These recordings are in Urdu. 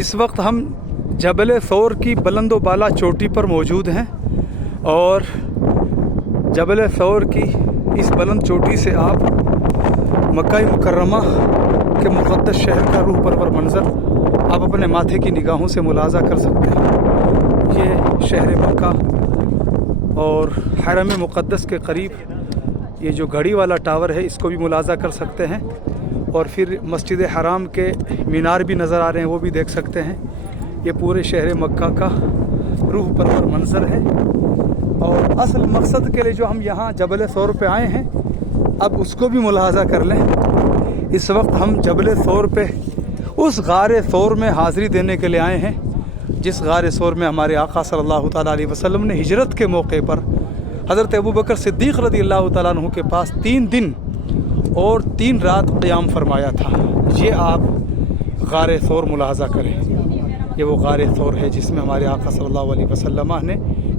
اس وقت ہم جبل ثور کی بلند و بالا چوٹی پر موجود ہیں اور جبل ثور کی اس بلند چوٹی سے آپ مکہ مکرمہ کے مقدس شہر کا روح پرور منظر آپ اپنے ماتھے کی نگاہوں سے ملاحظہ کر سکتے ہیں۔ یہ شہر مکہ اور حرم مقدس کے قریب یہ جو گھڑی والا ٹاور ہے اس کو بھی ملاحظہ کر سکتے ہیں، اور پھر مسجد حرام کے مینار بھی نظر آ رہے ہیں، وہ بھی دیکھ سکتے ہیں۔ یہ پورے شہر مکہ کا روح پرور منظر ہے، اور اصل مقصد کے لیے جو ہم یہاں جبل ثور پہ آئے ہیں اب اس کو بھی ملاحظہ کر لیں۔ اس وقت ہم جبل ثور پہ اس غار ثور میں حاضری دینے کے لیے آئے ہیں جس غار ثور میں ہمارے آقا صلی اللہ تعالیٰ علیہ وسلم نے ہجرت کے موقع پر حضرت ابوبکر صدیق رضی اللہ تعالیٰ عنہ کے پاس 3 دن اور 3 رات قیام فرمایا تھا۔ یہ آپ غار ثور ملاحظہ کریں، یہ وہ غار ثور ہے جس میں ہمارے آقا صلی اللہ علیہ وسلم نے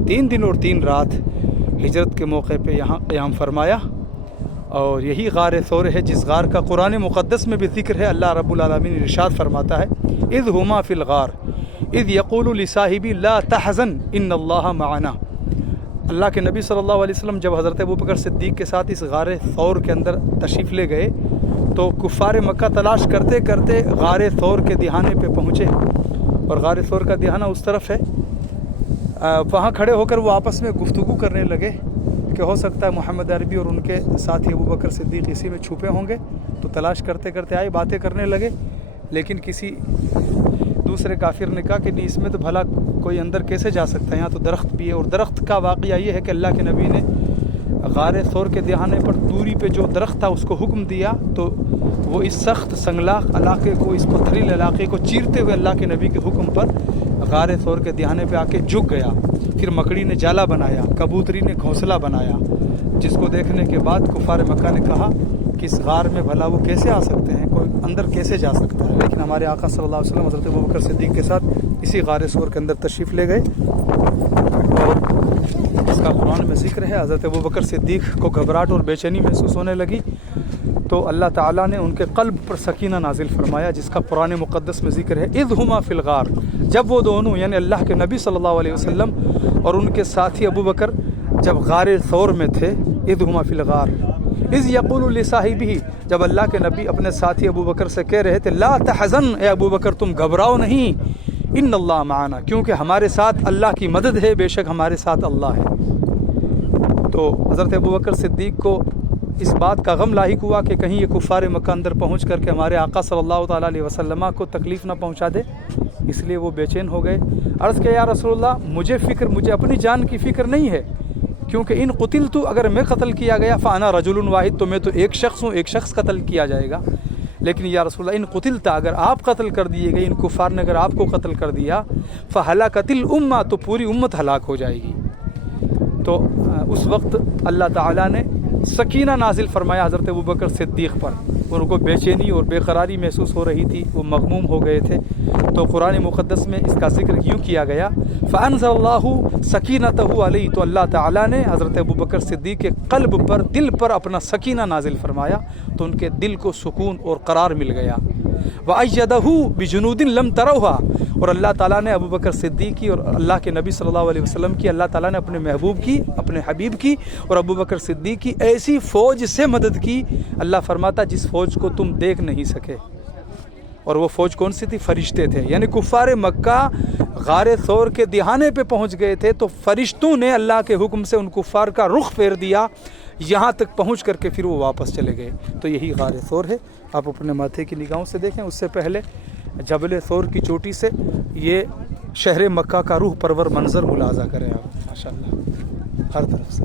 3 دن اور 3 رات ہجرت کے موقع پہ یہاں قیام فرمایا، اور یہی غار ثور ہے جس غار کا قرآن مقدس میں بھی ذکر ہے۔ اللہ رب العالمین ارشاد فرماتا ہے اذ ہما فی الغار اذ یقول لصاحبہ لا تحزن ان اللہ معنا۔ اللہ کے نبی صلی اللہ علیہ وسلم جب حضرت ابوبکر صدیق کے ساتھ اس غار ثور کے اندر تشریف لے گئے تو کفار مکہ تلاش کرتے کرتے غار ثور کے دہانے پہ پہنچے، اور غار ثور کا دہانہ اس طرف ہے۔ وہاں کھڑے ہو کر وہ آپس میں گفتگو کرنے لگے کہ ہو سکتا ہے محمد عربی اور ان کے ساتھی ابوبکر صدیق اسی میں چھپے ہوں گے، تو تلاش کرتے کرتے آئے، باتیں کرنے لگے، لیکن کسی دوسرے کافر نے کہا کہ نہیں، اس میں تو بھلا کوئی اندر کیسے جا سکتا ہے، یہاں تو درخت بھی ہے۔ اور درخت کا واقعہ یہ ہے کہ اللہ کے نبی نے غار ثور کے دہانے پر دوری پہ جو درخت تھا اس کو حکم دیا، تو وہ اس سخت سنگلاخ علاقے کو، اس پتھریل علاقے کو چیرتے ہوئے اللہ کے نبی کے حکم پر غار ثور کے دہانے پہ آ کے جھک گیا۔ پھر مکڑی نے جالا بنایا، کبوتری نے گھونسلہ بنایا، جس کو دیکھنے کے بعد کفار مکہ نے کہا کہ اس غار میں بھلا وہ کیسے آ سکتے ہیں، کوئی اندر کیسے جا سکتا ہے۔ لیکن ہمارے آقا صلی اللہ علیہ وسلم حضرت ابوبکر صدیق کے ساتھ اسی غار ثور کے اندر تشریف لے گئے، اور اس کا قرآن میں ذکر ہے۔ حضرت ابوبکر صدیق کو گھبراہٹ اور بے چینی محسوس ہونے لگی تو اللہ تعالیٰ نے ان کے قلب پر سکینہ نازل فرمایا، جس کا قرآن مقدس میں ذکر ہے اذ ہما فی الغار۔ جب وہ دونوں یعنی اللہ کے نبی صلی اللہ علیہ وسلم اور ان کے ساتھی ابوبکر جب غار ثور میں تھے، اذ ہما فی الغار اذ یقول لصاحبہ، جب اللہ کے نبی اپنے ساتھی ابوبکر سے کہہ رہے تھے لا تحزن، اے ابوبکر تم گھبراؤ نہیں، ان اللہ معنا، کیونکہ ہمارے ساتھ اللہ کی مدد ہے، بے شک ہمارے ساتھ اللہ ہے۔ تو حضرت ابوبکر صدیق کو اس بات کا غم لاحق ہوا کہ کہیں یہ کفار مکہ اندر پہنچ کر کے ہمارے آقا صلی اللہ تعالیٰ علیہ وسلم کو تکلیف نہ پہنچا دے، اس لیے وہ بے چین ہو گئے۔ عرض کہ یا رسول اللہ، مجھے اپنی جان کی فکر نہیں ہے، کیونکہ ان قتلت، اگر میں قتل کیا گیا فانا رجل واحد، تو میں تو ایک شخص ہوں، ایک شخص قتل کیا جائے گا، لیکن یا رسول اللہ ان قتلت، اگر آپ قتل کر دیے گئے، ان کفار نے اگر آپ کو قتل کر دیا، فہلاکت الامہ، تو پوری امت ہلاک ہو جائے گی۔ تو اس وقت اللہ تعالیٰ نے سکینہ نازل فرمایا حضرت ابوبکر صدیق پر، ان کو بے چینی اور بے قراری محسوس ہو رہی تھی، وہ مغموم ہو گئے تھے۔ تو قرآن مقدس میں اس کا ذکر یوں کیا گیا فَأَنزَلَ اللَّهُ سَكِينَتَهُ عَلَيْهِ، تو اللہ تعالیٰ نے حضرت ابوبکر صدیق کے قلب پر، دل پر اپنا سکینہ نازل فرمایا، تو ان کے دل کو سکون اور قرار مل گیا۔ وَأَيَّدَهُ بِجُنُودٍ لَمْ تَرَوْهَا، اور اللہ تعالیٰ نے ابوبکر صدیق کی اور اللہ کے نبی صلی اللہ علیہ وسلم کی، اللہ تعالیٰ نے اپنے محبوب کی، اپنے حبیب کی اور ابوبکر صدیق کی ایسی فوج سے مدد کی، اللہ فرماتا جس فوج کو تم دیکھ نہیں سکے۔ اور وہ فوج کون سی تھی؟ فرشتے تھے، یعنی کفار مکہ غار ثور کے دہانے پہ پہنچ گئے تھے، تو فرشتوں نے اللہ کے حکم سے ان کفار کا رخ پھیر دیا، یہاں تک پہنچ کر کے پھر وہ واپس چلے گئے۔ تو یہی غار ثور ہے، آپ اپنے ماتھے کی نگاہوں سے دیکھیں۔ اس سے پہلے جبل ثور کی چوٹی سے یہ شہر مکہ کا روح پرور منظر ملاحظہ کریں آپ، ماشاءاللہ ہر طرف سے۔